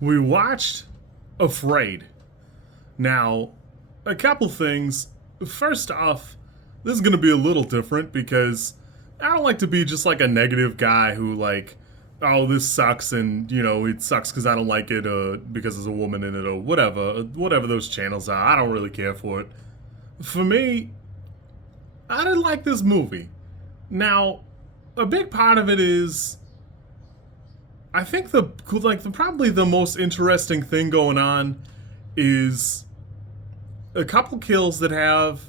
We watched afAID. Now, a couple things. First off, this is going to be a little different because I don't like to be just like a negative guy who, like, oh, this sucks and, it sucks because I don't like it because there's a woman in it or whatever those channels are. I don't really care for it. For me, I didn't like this movie. Now, a big part of it is I think probably the most interesting thing going on is a couple kills that have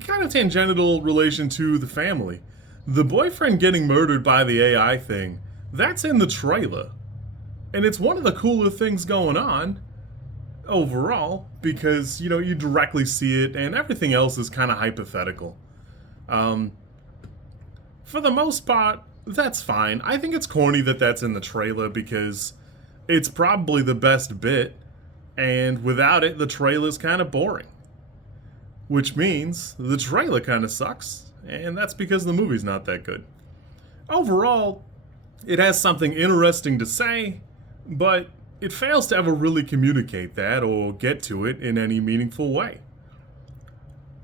kind of tangential relation to the family. The boyfriend getting murdered by the AI thing, that's in the trailer. And it's one of the cooler things going on overall because, you directly see it and everything else is kind of hypothetical. Um, for the most part, that's fine. I think it's corny that that's in the trailer because it's probably the best bit, and without it, the trailer's kind of boring. Which means the trailer kind of sucks, and that's because the movie's not that good. Overall, it has something interesting to say, but it fails to ever really communicate that or get to it in any meaningful way.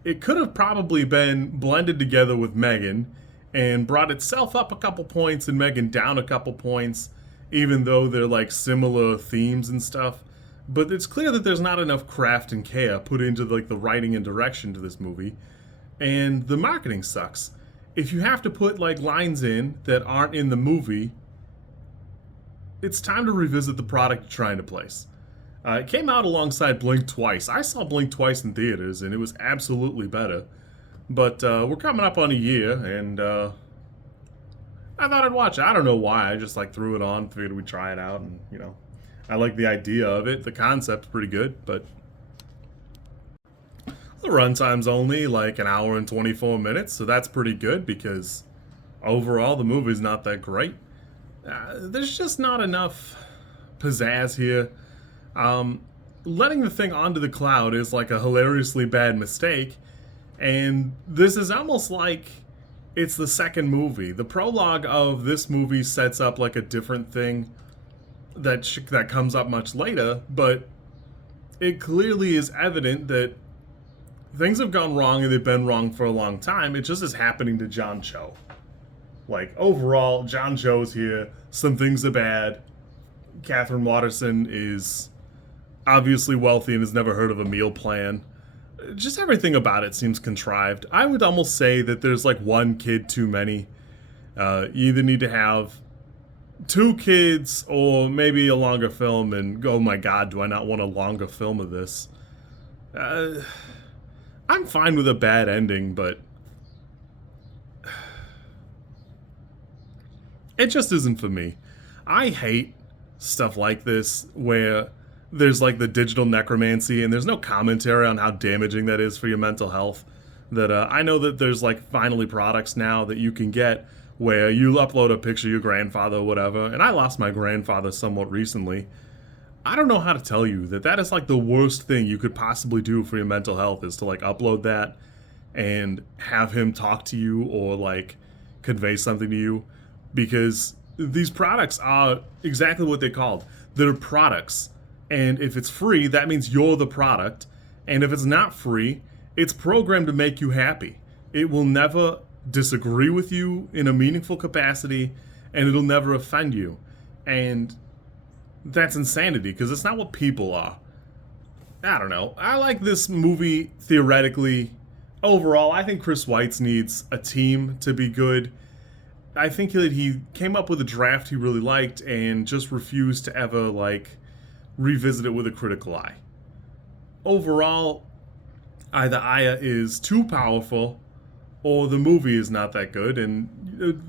It could have probably been blended together with Megan and brought itself up a couple points and Megan down a couple points, even though they're like similar themes and stuff. But it's clear that there's not enough craft and care put into like the writing and direction to this movie, and the marketing sucks. If you have to put like lines in that aren't in the movie, it's time to revisit the product you're trying to place. It came out alongside Blink twice. I saw Blink twice in theaters, and it was absolutely better. But we're coming up on a year, and I thought I'd watch it. I don't know why. I just like threw it on, figured we'd try it out, and I like the idea of it. The concept's pretty good, but the runtime's only like an hour and 24 minutes, so that's pretty good because overall the movie's not that great. There's just not enough pizzazz here. Letting the thing onto the cloud is like a hilariously bad mistake, and this is almost like it's the second movie. The prologue of this movie sets up like a different thing that comes up much later, but it clearly is evident that things have gone wrong and they've been wrong for a long time. It just is happening to John Cho. Like, overall, John Cho's here. Some things are bad. Catherine Watterson is obviously wealthy and has never heard of a meal plan. Just everything about it seems contrived. I would almost say that there's like one kid too many. You either need to have two kids or maybe a longer film, and oh my god, do I not want a longer film of this. I'm fine with a bad ending, but it just isn't for me. I hate stuff like this where there's like the digital necromancy and there's no commentary on how damaging that is for your mental health. That I know that there's like finally products now that you can get where you upload a picture of your grandfather or whatever, and I lost my grandfather somewhat recently. I don't know how to tell you that is like the worst thing you could possibly do for your mental health is to like upload that and have him talk to you or like convey something to you, because these products are exactly what they're called. They're products, and if it's free, that means you're the product, and if it's not free, it's programmed to make you happy. It will never disagree with you in a meaningful capacity, and it'll never offend you. And that's insanity, because it's not what people are. I don't know. I like this movie theoretically. Overall, I think Chris Weitz needs a team to be good. I think that he came up with a draft he really liked and just refused to ever, like, revisit it with a critical eye. Overall, either Aya is too powerful or the movie is not that good, and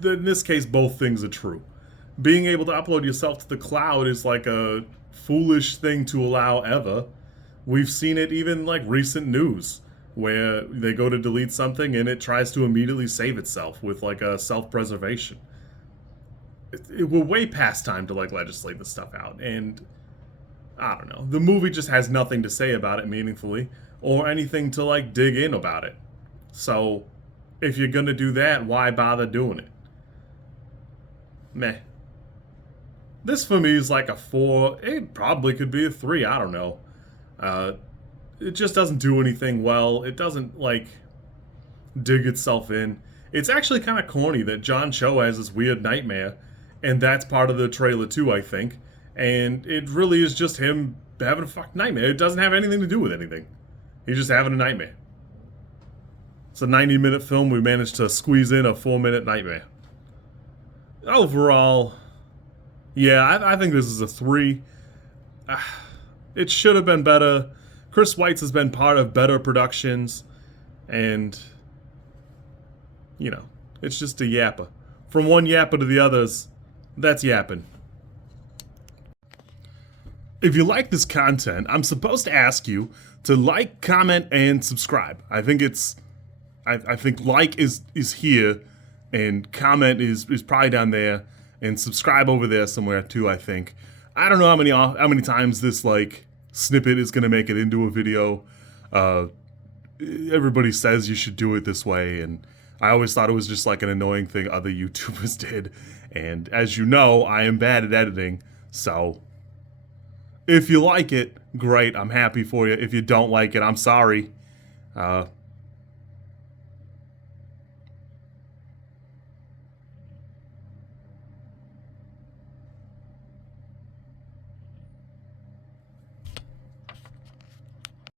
in this case, both things are true. Being able to upload yourself to the cloud is like a foolish thing to allow ever. We've seen it even like recent news where they go to delete something and it tries to immediately save itself with like a self-preservation. We're way past time to like legislate this stuff out, and I don't know. The movie just has nothing to say about it meaningfully or anything to like dig in about it. So if you're gonna do that, why bother doing it? Meh. This for me is like a 4. It probably could be a 3. I don't know. Uh, it just doesn't do anything well. It doesn't like dig itself in. It's actually kind of corny that John Cho has this weird nightmare, and that's part of the trailer too, I think. And it really is just him having a fucking nightmare. It doesn't have anything to do with anything. He's just having a nightmare. It's a 90-minute film. We managed to squeeze in a 4-minute nightmare. Overall, yeah, I think this is a 3. It should have been better. Chris Weitz has been part of better productions, and you know, it's just a yappa. From one yappa to the others, that's yapping. If you like this content, I'm supposed to ask you to like, comment, and subscribe. I think I think like is here, and comment is probably down there, and subscribe over there somewhere too. I think. I don't know how many times this like snippet is gonna make it into a video. Everybody says you should do it this way, and I always thought it was just like an annoying thing other YouTubers did. And as you know, I am bad at editing, so if you like it, great, I'm happy for you. If you don't like it, I'm sorry.